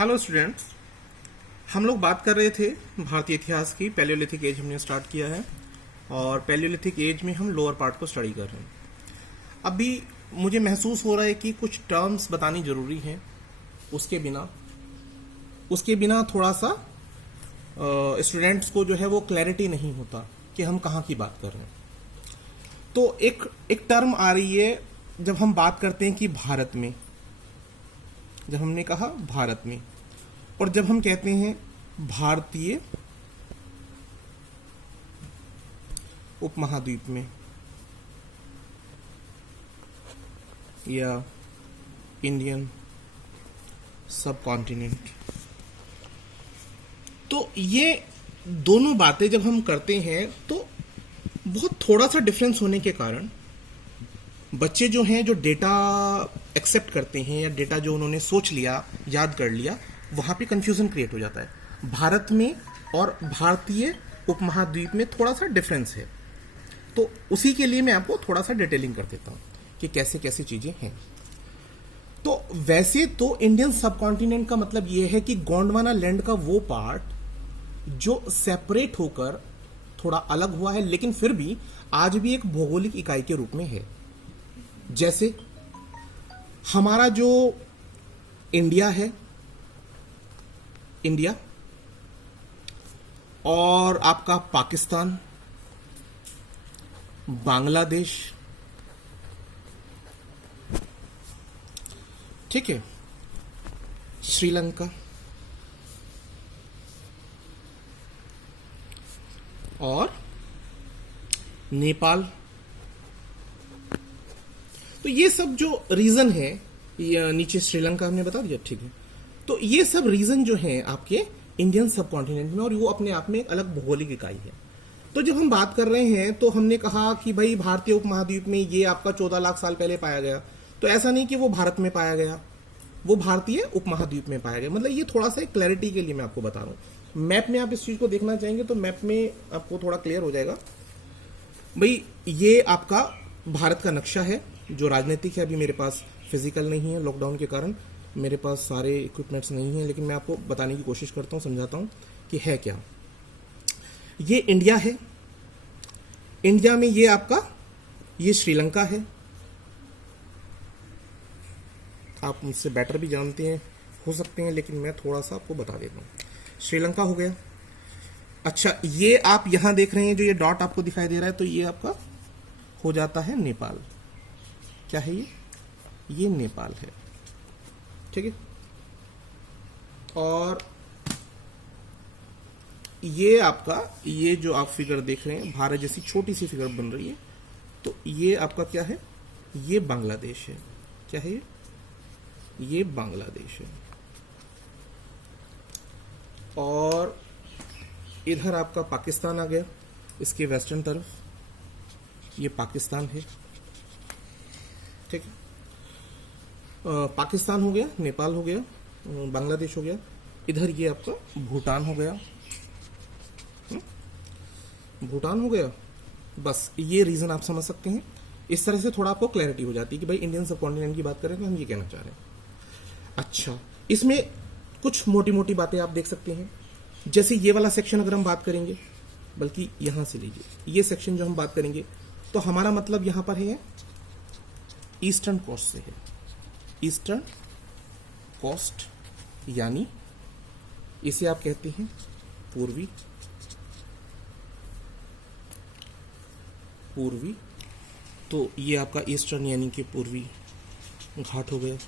Hello students. हम लोग बात कर रहे थे भारतीय इतिहास की। पैलियोलिथिक एज हमने स्टार्ट किया है और पैलियोलिथिक एज में हम लोअर पार्ट को स्टडी कर रहे हैं। अभी मुझे महसूस हो रहा है कि कुछ टर्म्स बतानी जरूरी हैं, उसके बिना थोड़ा सा स्टूडेंट्स को जो है वो क्लैरिटी नहीं होता कि हम कहाँ की बात कर रहे हैं। तो एक टर्म आ रही है जब हम बात करते हैं कि भारत में, जब हमने कहा भारत में, और जब हम कहते हैं भारतीय उपमहाद्वीप में या इंडियन सब कॉन्टिनेंट, तो ये दोनों बातें जब हम करते हैं तो बहुत थोड़ा सा डिफरेंस होने के कारण बच्चे जो हैं, जो डेटा एक्सेप्ट करते हैं या डेटा जो उन्होंने सोच लिया, याद कर लिया, वहां पे कंफ्यूजन क्रिएट हो जाता है। भारत में और भारतीय उपमहाद्वीप में थोड़ा सा डिफरेंस है, तो उसी के लिए मैं आपको थोड़ा सा डिटेलिंग कर देता हूं कि कैसे कैसे चीजें हैं। तो वैसे तो इंडियन सबकॉन्टिनेंट का मतलब यह है कि गोंडवाना लैंड का वो पार्ट जो सेपरेट होकर थोड़ा अलग हुआ है, लेकिन फिर भी आज भी एक भौगोलिक इकाई के रूप में है। जैसे हमारा जो इंडिया है, इंडिया और आपका पाकिस्तान, बांग्लादेश, ठीक है, श्रीलंका और नेपाल, तो ये सब जो रीजन है, ये नीचे श्रीलंका हमने बता दिया, ठीक है। तो ये सब रीजन जो हैं आपके इंडियन सब कॉन्टिनेंट में, और वो अपने आप में एक अलग भौगोलिक इकाई है। तो जब हम बात कर रहे हैं तो हमने कहा कि भाई भारतीय उपमहाद्वीप में ये आपका 14 लाख साल पहले पाया गया, तो ऐसा नहीं कि वो भारत में पाया गया, वो भारतीय उपमहाद्वीप में पाया गया। मतलब ये थोड़ा सा क्लैरिटी के लिए मैं आपको बता रहा हूं। मैप में आप इस चीज को देखना चाहेंगे तो मैप में आपको थोड़ा क्लियर हो जाएगा। भाई ये आपका भारत का नक्शा है जो राजनीतिक है। अभी मेरे पास फिजिकल नहीं है, लॉकडाउन के कारण मेरे पास सारे इक्विपमेंट्स नहीं है, लेकिन मैं आपको बताने की कोशिश करता हूं, समझाता हूं कि है क्या। ये इंडिया है, इंडिया में ये आपका, ये श्रीलंका है। आप मुझसे बेटर भी जानते हैं, हो सकते हैं, लेकिन मैं थोड़ा सा आपको बता देता हूं। श्रीलंका हो गया। अच्छा, ये आप यहां देख रहे हैं जो ये डॉट आपको दिखाई दे रहा है, तो ये आपका हो जाता है नेपाल। क्या है ये नेपाल है, ठीक है। और ये आपका, ये जो आप फिगर देख रहे हैं, भारत जैसी छोटी सी फिगर बन रही है, तो ये आपका क्या है, ये बांग्लादेश है। क्या है ये बांग्लादेश है। और इधर आपका पाकिस्तान आ गया, इसके वेस्टर्न तरफ ये पाकिस्तान है, ठीक है। पाकिस्तान हो गया, नेपाल हो गया, बांग्लादेश हो गया, इधर ये आपका भूटान हो गया, भूटान हो गया। बस ये रीजन आप समझ सकते हैं। इस तरह से थोड़ा आपको क्लैरिटी हो जाती है कि भाई इंडियन सब कॉन्टिनेंट की बात करें तो हम ये कहना चाह रहे हैं। अच्छा, इसमें कुछ मोटी मोटी बातें आप देख सकते हैं। जैसे ये वाला सेक्शन अगर हम बात करेंगे, बल्कि यहां से लीजिए, ये सेक्शन जो हम बात करेंगे, तो हमारा मतलब यहां पर है ईस्टर्न कोस्ट से है। ईस्टर्न कोस्ट यानी इसे आप कहते हैं पूर्वी, पूर्वी। तो ये आपका ईस्टर्न यानी कि पूर्वी घाट हो गया।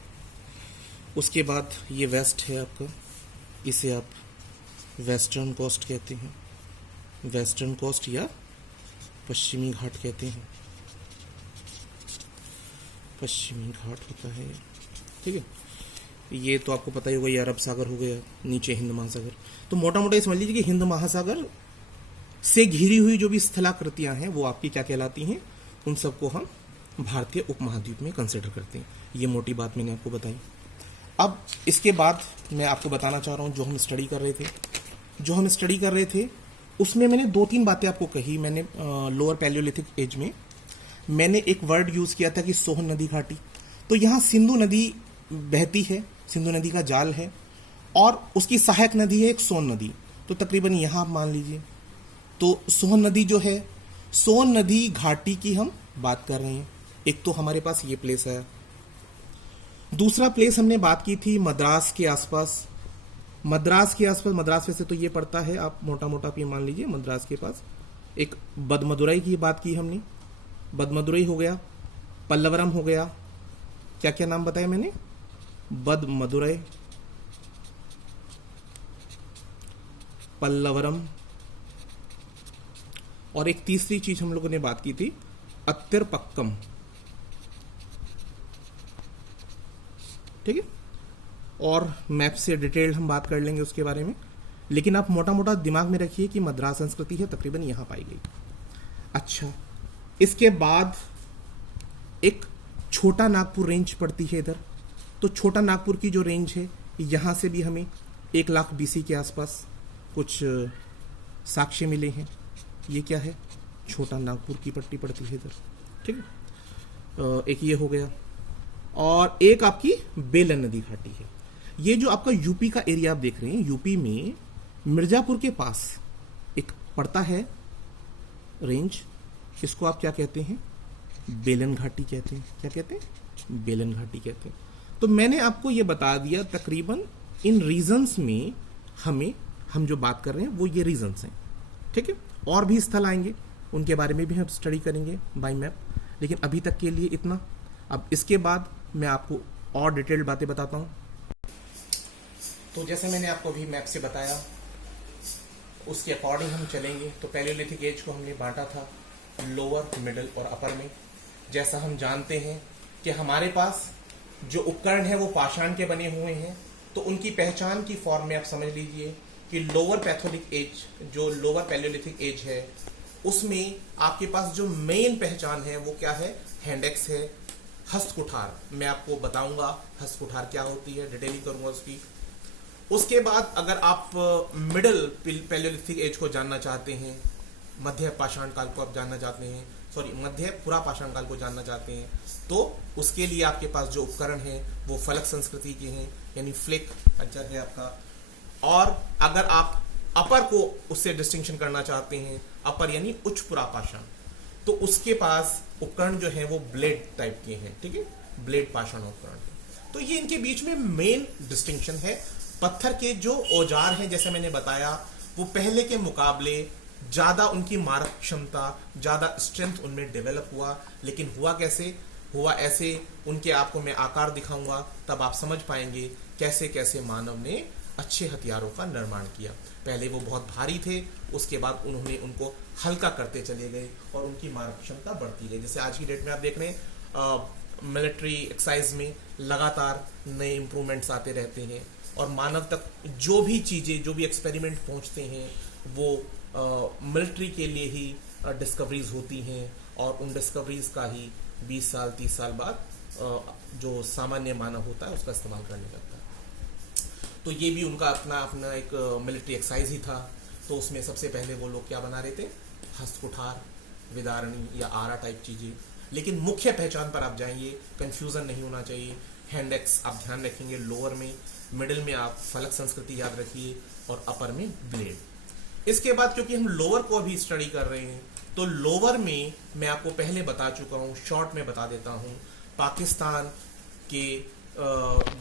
उसके बाद ये वेस्ट है आपका, इसे आप वेस्टर्न कोस्ट कहते हैं, वेस्टर्न कोस्ट या पश्चिमी घाट कहते हैं, पश्चिमी घाट होता है, ठीक है। ये तो आपको पता ही होगा, ये अरब सागर हो गया, नीचे हिंद महासागर। तो मोटा मोटा समझ लीजिए कि हिंद महासागर से घिरी हुई जो भी स्थलाकृतियां हैं वो आपकी क्या कहलाती हैं, उन सबको हम भारतीय उपमहाद्वीप में कंसिडर करते हैं। ये मोटी बात मैंने आपको बताई। अब इसके बाद मैं आपको बताना चाह रहा हूं, जो हम स्टडी कर रहे थे उसमें मैंने 2-3 बातें आपको कही। मैंने लोअर पैलियोलिथिक एज में मैंने एक वर्ड यूज किया था कि सोहन नदी घाटी। तो यहाँ सिंधु नदी बहती है, सिंधु नदी का जाल है, और उसकी सहायक नदी है एक सोन नदी। तो तकरीबन यहां आप मान लीजिए, तो सोन नदी जो है, सोन नदी घाटी की हम बात कर रहे हैं। एक तो हमारे पास ये प्लेस है। दूसरा प्लेस हमने बात की थी मद्रास के आसपास। मद्रास के आसपास, मद्रास वैसे तो ये पड़ता है, आप मोटा मोटा भी मान लीजिए मद्रास के पास। एक बदमदुरई की बात की हमने, बदमदुरई हो गया, पल्लवरम हो गया, क्या क्या नाम बताया मैंने, बदमदुरई, पल्लवरम, और एक तीसरी चीज हम लोगों ने बात की थी अत्तिरपक्कम। ठीक है, और मैप से डिटेल हम बात कर लेंगे उसके बारे में, लेकिन आप मोटा मोटा दिमाग में रखिए कि मद्रास संस्कृति है तकरीबन यहां पाई गई। अच्छा, इसके बाद एक छोटा नागपुर रेंज पड़ती है इधर। तो छोटा नागपुर की जो रेंज है, यहां से भी हमें 1 लाख BC के आसपास कुछ साक्ष्य मिले हैं। ये क्या है, छोटा नागपुर की पट्टी पड़ती है इधर। ठीक है, एक ये हो गया, और एक आपकी बेलन नदी घाटी है। ये जो आपका यूपी का एरिया आप देख रहे हैं, यूपी में मिर्जापुर के पास एक पड़ता है रेंज, इसको आप क्या कहते हैं, बेलन घाटी कहते हैं। क्या कहते हैं, बेलन घाटी कहते हैं। तो मैंने आपको ये बता दिया तकरीबन इन रीजन्स में हम जो बात कर रहे हैं वो ये रीजन्स हैं। ठीक है, और भी स्थल आएंगे, उनके बारे में भी हम स्टडी करेंगे बाय मैप, लेकिन अभी तक के लिए इतना। अब इसके बाद मैं आपको और डिटेल्ड बातें बताता हूं। तो जैसे मैंने आपको अभी मैप से बताया, उसके अकॉर्डिंग हम चलेंगे। तो पैलियोलिथिक एज को हमने बांटा था लोअर, मिडिल और अपर में। जैसा हम जानते हैं कि हमारे पास जो उपकरण है वो पाषाण के बने हुए हैं, तो उनकी पहचान की फॉर्म में आप समझ लीजिए कि लोअर पैथोलिक एज, जो लोअर पैलियोलिथिक एज है, उसमें आपके पास जो मेन पहचान है वो क्या है, हैंडेक्स है, हस्तकुठार। मैं आपको बताऊंगा हस्तकुठार क्या होती है, डिटेलिंग करूंगा उसकी। उसके बाद अगर आप मिडिल पैलियोलिथिक एज को जानना चाहते हैं, मध्य पाषाण काल को आप जानना चाहते हैं, सॉरी मध्य पुरा पाषाण काल को जानना चाहते हैं, तो उसके लिए आपके पास जो उपकरण है वो फलक संस्कृति के हैं, यानी फ्लिक कल्चर है आपका। और अगर आप अपर को उससे डिस्टिंक्शन करना चाहते हैं, अपर यानी उच्च पुरा पाषाण, तो उसके पास उपकरण जो है वो ब्लेड टाइप के हैं। ठीक है, ब्लेड पाषाण उपकरण। तो ये इनके बीच में मेन डिस्टिंक्शन है। पत्थर के जो औजार हैं, जैसे मैंने बताया, वो पहले के मुकाबले ज्यादा उनकी मारक क्षमता, ज्यादा स्ट्रेंथ उनमें डेवलप हुआ। लेकिन हुआ कैसे, हुआ ऐसे, उनके आपको मैं आकार दिखाऊंगा, तब आप समझ पाएंगे कैसे कैसे मानव ने अच्छे हथियारों का निर्माण किया। पहले वो बहुत भारी थे, उसके बाद उन्होंने उनको हल्का करते चले गए और उनकी मारक क्षमता बढ़ती गई। जैसे आज की डेट में आप देख रहे हैं मिलिट्री एक्सरसाइज में लगातार नए इंप्रूवमेंट्स आते रहते हैं, और मानव तक जो भी चीजें, जो भी एक्सपेरिमेंट पहुंचते हैं, वो मिलिट्री के लिए ही डिस्कवरीज होती हैं, और उन डिस्कवरीज का ही 20 साल 30 साल बाद जो सामान्य मानव होता है उसका इस्तेमाल करने लगता है। तो ये भी उनका अपना अपना एक मिलिट्री एक्सरसाइज ही था। तो उसमें सबसे पहले वो लोग क्या बना रहे थे, हस्तकुठार, विदारणी या आरा टाइप चीजें। लेकिन मुख्य पहचान पर आप जाएंगे, कंफ्यूजन नहीं होना चाहिए। हैंडेक्स आप ध्यान रखेंगे लोअर में, मिडिल में आप फलक संस्कृति याद रखिए, और अपर में ब्लेड। इसके बाद क्योंकि हम लोअर को अभी स्टडी कर रहे हैं, तो लोअर में मैं आपको पहले बता चुका हूं, शॉर्ट में बता देता हूं। पाकिस्तान के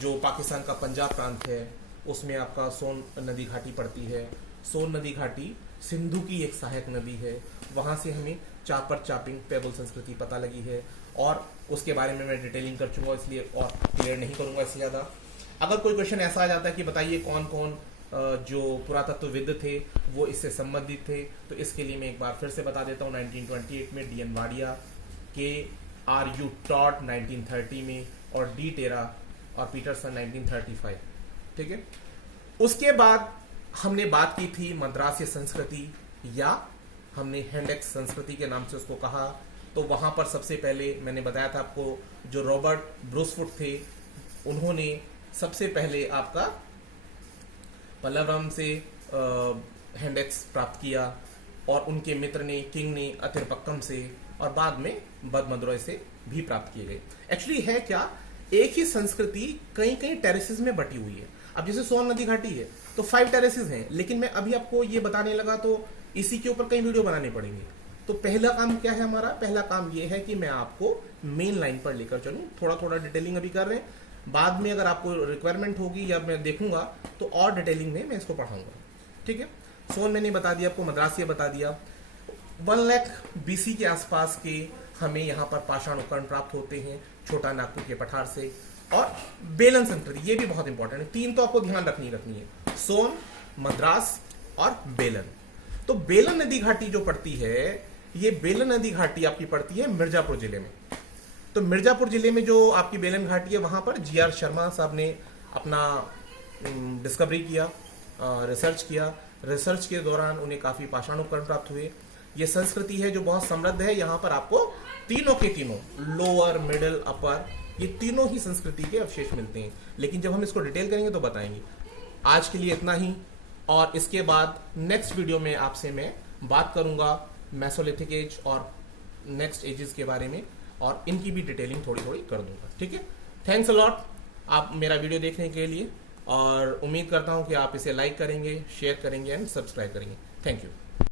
जो पाकिस्तान का पंजाब प्रांत है, उसमें आपका सोन नदी घाटी पड़ती है। सोन नदी घाटी सिंधु की एक सहायक नदी है, वहां से हमें चापर चापिंग पेबल संस्कृति पता लगी है, और उसके बारे में मैं डिटेलिंग कर चुका, इसलिए और क्लियर नहीं करूंगा इससे ज्यादा। अगर कोई क्वेश्चन ऐसा आ जाता है कि बताइए कौन कौन जो पुरातत्वविद थे वो इससे संबंधित थे, तो इसके लिए मैं एक बार फिर से बता देता हूँ। 1928 में DN वाडिया, KRU टॉट 1930 में, और D टेरा और पीटरसन 1935। ठीक है, उसके बाद हमने बात की थी मद्रासी संस्कृति, या हमने हैंडेक्स संस्कृति के नाम से उसको कहा। तो वहां पर सबसे पहले मैंने बताया था आपको, जो रॉबर्ट ब्रूसफुट थे, उन्होंने सबसे पहले आपका पल्लवरम से हैंडेक्स प्राप्त किया, और उनके मित्र ने, किंग ने अतिरपक्कम से, और बाद में बदमदुरई से भी प्राप्त किए गए। एक्चुअली है क्या, एक ही संस्कृति कई कई टेरेसेस में बटी हुई है। अब जैसे सोन नदी घाटी है तो 5 टेरेसेस हैं, लेकिन मैं अभी आपको ये बताने लगा तो इसी के ऊपर कई वीडियो बनाने पड़ेंगे। तो पहला काम क्या है हमारा, पहला काम ये है कि मैं आपको मेन लाइन पर लेकर चलूं। थोड़ा थोड़ा डिटेलिंग अभी कर रहे हैं, बाद में अगर आपको रिक्वायरमेंट होगी या मैं देखूंगा तो और डिटेलिंग में मैं इसको पढ़ाऊंगा। ठीक है, सोन मैंने बता दिया आपको, मद्रासिया बता दिया। 1 लाख BC के आसपास के हमें यहाँ पर पाषाण उपकरण प्राप्त होते हैं छोटा नागपुर के पठार से। और बेलन संस्कृति, ये भी बहुत इंपॉर्टेंट है। 3 तो आपको ध्यान रखनी है, सोन, मद्रास और बेलन। तो बेलन नदी घाटी जो पड़ती है, ये बेलन नदी घाटी आपकी पड़ती है मिर्जापुर जिले में। तो मिर्जापुर जिले में जो आपकी बेलन घाटी है, वहां पर GR शर्मा साहब ने अपना डिस्कवरी किया, रिसर्च किया। रिसर्च के दौरान उन्हें काफी पाषाण उपकरण प्राप्त हुए। ये संस्कृति है जो बहुत समृद्ध है। यहाँ पर आपको तीनों के तीनों, लोअर, मिडिल, अपर, ये तीनों ही संस्कृति के अवशेष मिलते हैं। लेकिन जब हम इसको डिटेल करेंगे तो बताएंगे। आज के लिए इतना ही, और इसके बाद नेक्स्ट वीडियो में आपसे मैं बात करूंगा मेसोलिथिक एज और नेक्स्ट एजेस के बारे में, और इनकी भी डिटेलिंग थोड़ी थोड़ी कर दूंगा। ठीक है, थैंक्स अ लॉट आप मेरा वीडियो देखने के लिए, और उम्मीद करता हूं कि आप इसे लाइक करेंगे, शेयर करेंगे एंड सब्सक्राइब करेंगे। Thank you.